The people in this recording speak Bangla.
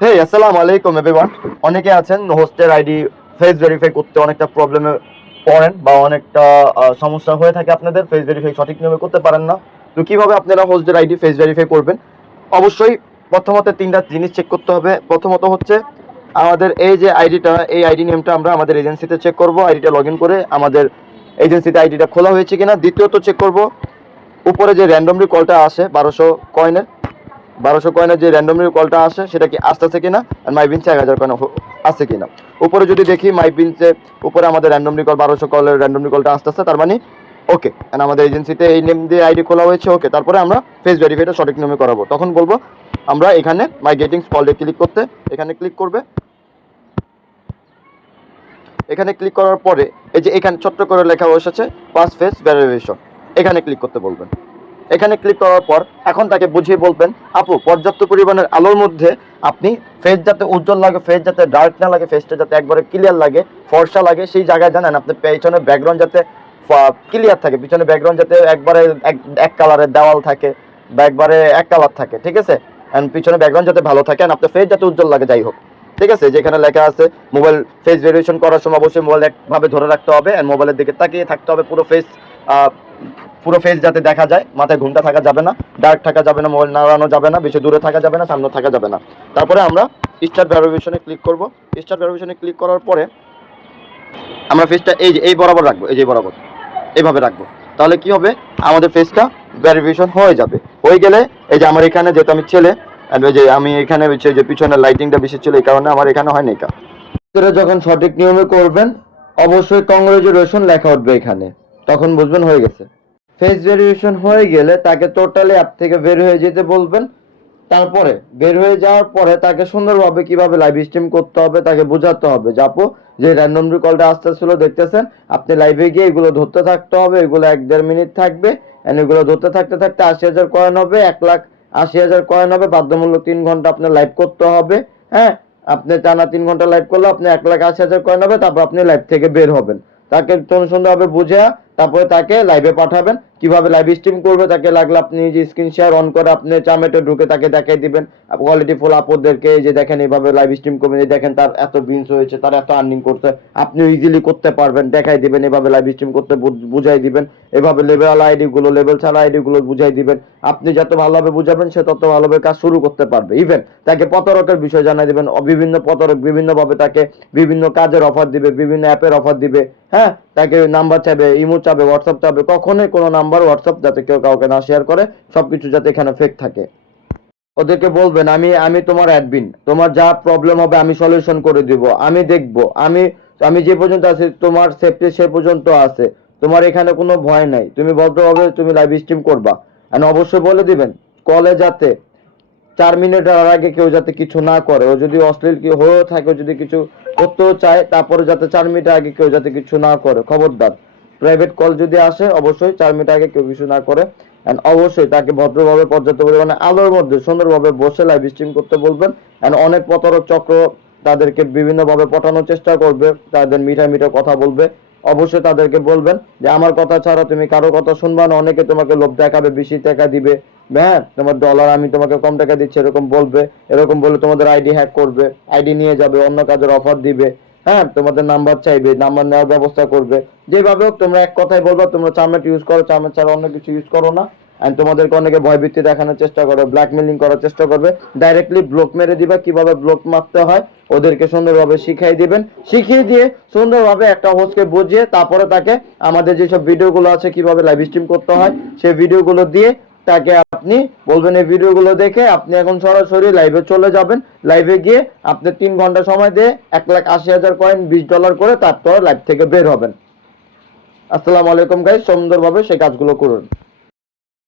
হেই আসসালামু আলাইকুম এভরিওয়ান। অনেকে আছেন হোস্টের আইডি ফেস ভেরিফাই করতে অনেকটা প্রবলেমে পড়েন বা অনেকটা সমস্যা হয়ে থাকে, আপনাদের ফেস ভেরিফাই সঠিক নিয়মে করতে পারেন না। তো কিভাবে আপনারা হোস্টের আইডি ফেস ভেরিফাই করবেন? অবশ্যই প্রথমত তিনটা জিনিস চেক করতে হবে। প্রথমত হচ্ছে আমাদের এই যে আইডিটা, এই আইডি নেমটা আমরা আমাদের এজেন্সিতে চেক করব, আইডিটা লগ ইন করে আমাদের এজেন্সিতে আইডিটা খোলা হয়েছে কিনা। দ্বিতীয়ত চেক করব উপরে যে র্যান্ডমলি কলটা আসে 1200 কয়েনের যে র্যান্ডমলি কলটা আসে সেটা কি আসতেছে কিনা, আর মাইবিনসে 1000 কয়েন আছে কিনা। উপরে যদি দেখি মাইবিনসে উপরে আমাদের র্যান্ডমলি কল 1200 কলের র্যান্ডমলি কলটা আসতেছে, তার মানে ওকে, এন্ড আমাদের এজেন্সিতে এই নেম দিয়ে আইডি খোলা হয়েছে, ওকে। তারপরে আমরা ফেস ভেরিফাইটা সঠিক নিয়মে করাবো। তখন বলবো আমরা এখানে মাই গেটিংস কলে ক্লিক করতে, এখানে ক্লিক করবে। এখানে ক্লিক করার পরে এই যে এখানে ছোট্ট করে লেখা এসেছে পাস ফেস ভেরিফিকেশন, এখানে ক্লিক করতে বলবেন। এখানে ক্লিক করার পর এখন তাকে বুঝিয়ে বলবেন, আপু পর্যাপ্ত পরিমাণের আলোর মধ্যে আপনি ফেস যাতে উজ্জ্বল লাগে, ফেস যাতে ডার্ক না লাগে, ফেসটা যাতে একবারে ক্লিয়ার লাগে, ফর্সা লাগে, সেই জায়গায় জানেন আপনি পেছনে ব্যাকগ্রাউন্ড যাতে ক্লিয়ার থাকে, পিছনে ব্যাকগ্রাউন্ড যাতে একবারে এক কালারের দেওয়াল থাকে বা একবারে এক কালার থাকে, ঠিক আছে। অ্যান্ড পিছনে ব্যাকগ্রাউন্ড যাতে ভালো থাকে, আর আপনার ফেস যাতে উজ্জ্বল লাগে, যাই হোক, ঠিক আছে। যেখানে লেখা আছে মোবাইল ফেস ভেরিফিকেশন করার সময় অবশ্যই মোবাইল একভাবে ধরে রাখতে হবে, অ্যান্ড মোবাইলের দিকে তাকিয়ে থাকতে হবে। পুরো ফেস যাতে দেখা যায়, মাথায় ঘুমটা থাকা যাবে না, ডার্ক থাকা যাবে না, মোবাইল নাড়ানো যাবে না, বেশি দূরে থাকা যাবে না, সামনে থাকা যাবে না। তারপরে আমরা স্টার্ট ভেরিফিকেশনে ক্লিক করব। স্টার্ট ভেরিফিকেশনে ক্লিক করার পরে আমরা ফেসটা এই বরাবর রাখবো, এই যে বরাবর এইভাবে রাখবো। তাহলে কি হবে, আমাদের ফেসটা ভেরিফিকেশন হয়ে যাবে। হয়ে গেলে এই যে আমার এখানে যেহেতু আমি ছেলে, ওই যে আমি এখানে যে পিছনে লাইটিংটা বেশি ছিল, এই কারণে আমার এখানে হয় না। যখন সঠিক নিয়মে করবেন অবশ্যই কংগ্রেচুলেশন লেখা উঠবে এখানে, তখন বুঝবেন হয়ে গেছে। ফেস ভেরিফিকেশন হয়ে গেলে তাকে টোটালি অ্যাপ থেকে বের হয়ে যেতে বলবেন। তারপরে বের হয়ে যাওয়ার পরে তাকে সুন্দরভাবে কিভাবে লাইভ স্ট্রিম করতে হবে তাকে বোঝাতে হবে। যাপো যে র্যান্ডমলি কলটা আসতেছিল দেখতেছেন, আপনি লাইভে গিয়ে এগুলো ধরতে থাকতে হবে, এগুলো 1-1.5 মিনিট থাকবে, এগুলো ধরতে থাকতে থাকতে 80,000 কয়েন হবে, 1,80,000 কয়েন হবে। বাধ্যমূলক 3 ঘন্টা আপনার লাইভ করতে হবে। হ্যাঁ, আপনি টানা 3 ঘন্টা লাইভ করলে আপনি 1,80,000 কয়েন হবে, তারপর আপনি লাইভ থেকে বের হবেন। তাকে সুন্দরভাবে বুঝে তারপরে তাকে লাইভে পাঠাবেন। কিভাবে লাইভ স্ট্রিম করবে তাকে লাগলে আপনি যে স্ক্রিন শেয়ার অন করে আপনি চামেটে ঢুকে তাকে দেখাই দিবেন কোয়ালিটি ফুল আপদেরকে, যে দেখেন এইভাবে লাইভ স্ট্রিম করবেন, এই দেখেন তার এত বিনস হয়েছে, তার এত আর্নিং করছে, আপনি ইজিলি করতে পারবেন, দেখাই দিবেন। এভাবে লাইভ স্ট্রিম করতে বুঝাই দিবেন। এভাবে লেভেল আইডি গুলো, লেভেল ছাড়া আইডি গুলো বুঝাই দিবেন। আপনি যত ভালোভাবে বুঝাবেন সে তত ভালোভাবে কাজ শুরু করতে পারবে। ইভেন তাকে প্রতারকের বিষয় জানাই দিবেন, বিভিন্ন প্রতারক বিভিন্নভাবে তাকে বিভিন্ন কাজের অফার দিবে, বিভিন্ন অ্যাপের অফার দিবে। হ্যাঁ, তাকে নাম্বার চাবে, ইমো চাবে, হোয়াটসঅ্যাপ চাবে। কখনোই কোনো নাম্বার হোয়াটসঅ্যাপ যাতে কেউ কাউকে না শেয়ার করে, সবকিছু যাতে এখানে ফেক থাকে। ওদেরকে বলবেন আমি তোমার অ্যাডমিন, তোমার যা প্রবলেম হবে আমি সলিউশন করে দিব, আমি দেখব, আমি আমি যে পর্যন্ত আছি তোমার সেফটি সে পর্যন্ত আছে, তোমার এখানে কোনো ভয় নাই, তুমি ভদ্রভাবে তুমি লাইভ স্ট্রিম করবা। আর অবশ্যই বলে দিবেন কলে যাতে 4 মিনিট আগে কেউ যাতে কিছু না করে, ও যদি অশ্লীল কি হয়েও থাকে, যদি কিছু করতেও চায়, তারপরে যাতে 4 মিনিট আগে কেউ যাতে কিছু না করে, খবরদার। প্রাইভেট কল যদি আসে অবশ্যই 4 মিনিট আগে কেউ কিছু না করে। এন্ড অবশ্যই তাকে ভদ্রভাবে পর্যাপ্ত পরিমাণে আলোর মধ্যে সুন্দরভাবে বসে লাইভ স্ট্রিম করতে বলবেন। এন্ড অনেক প্রতারক চক্র তাদেরকে বিভিন্নভাবে পটানোর চেষ্টা করবে, তাদের মিঠা কথা বলবে। অবশ্যই তাদেরকে বলবেন যে আমার কথা ছাড়া তুমি কারো কথা শুনবা না। অনেকে তোমাকে লোভ দেখাবে, বেশি টাকা দিবে, হ্যাঁ তোমার ডলার আমি তোমাকে কম টাকা দিচ্ছি এরকম বলবে। এরকম বলে তোমাদের আইডি হ্যাক করবে, আইডি নিয়ে যাবে, অন্য কাজের অফার দিবে। হ্যাঁ, তোমাদের নাম্বার চাইবে, নাম্বার নেওয়ার ব্যবস্থা করবে। যেভাবে হোক তোমরা এক কথাই বলবা তোমরা চার্মেট ইউজ করো, চার্মেট ছাড়া অন্য কিছু ইউজ করো না। এন্ড তোমাদেরকে অনেকে ভয়ভীতি দেখানোর চেষ্টা করবে, ব্ল্যাকমেলিং করার চেষ্টা করবে। ডাইরেক্টলি ব্লক মেরে দিবা, কিভাবে ব্লক মারতে হয় ওদেরকে সুন্দরভাবে শিখিয়ে দিবেন। শিখিয়ে দিয়ে সুন্দরভাবে একটা হোস্টকে বুঝিয়ে তারপরে তাকে আমাদের যেসব ভিডিওগুলো আছে কিভাবে লাইভ স্ট্রিম করতে হয় সেই ভিডিওগুলো দিয়ে তাকে আপনি বলবেন এই ভিডিওগুলো দেখে আপনি এখন সরাসরি লাইভে চলে যাবেন। লাইভে গিয়ে আপনি 3 ঘন্টা সময় দিয়ে 1,80,000 কয়েন $20 করে তারপর লাইভ থেকে বের হবেন। আসসালামু আলাইকুম গাইস, সুন্দরভাবে সেই কাজগুলো করুন।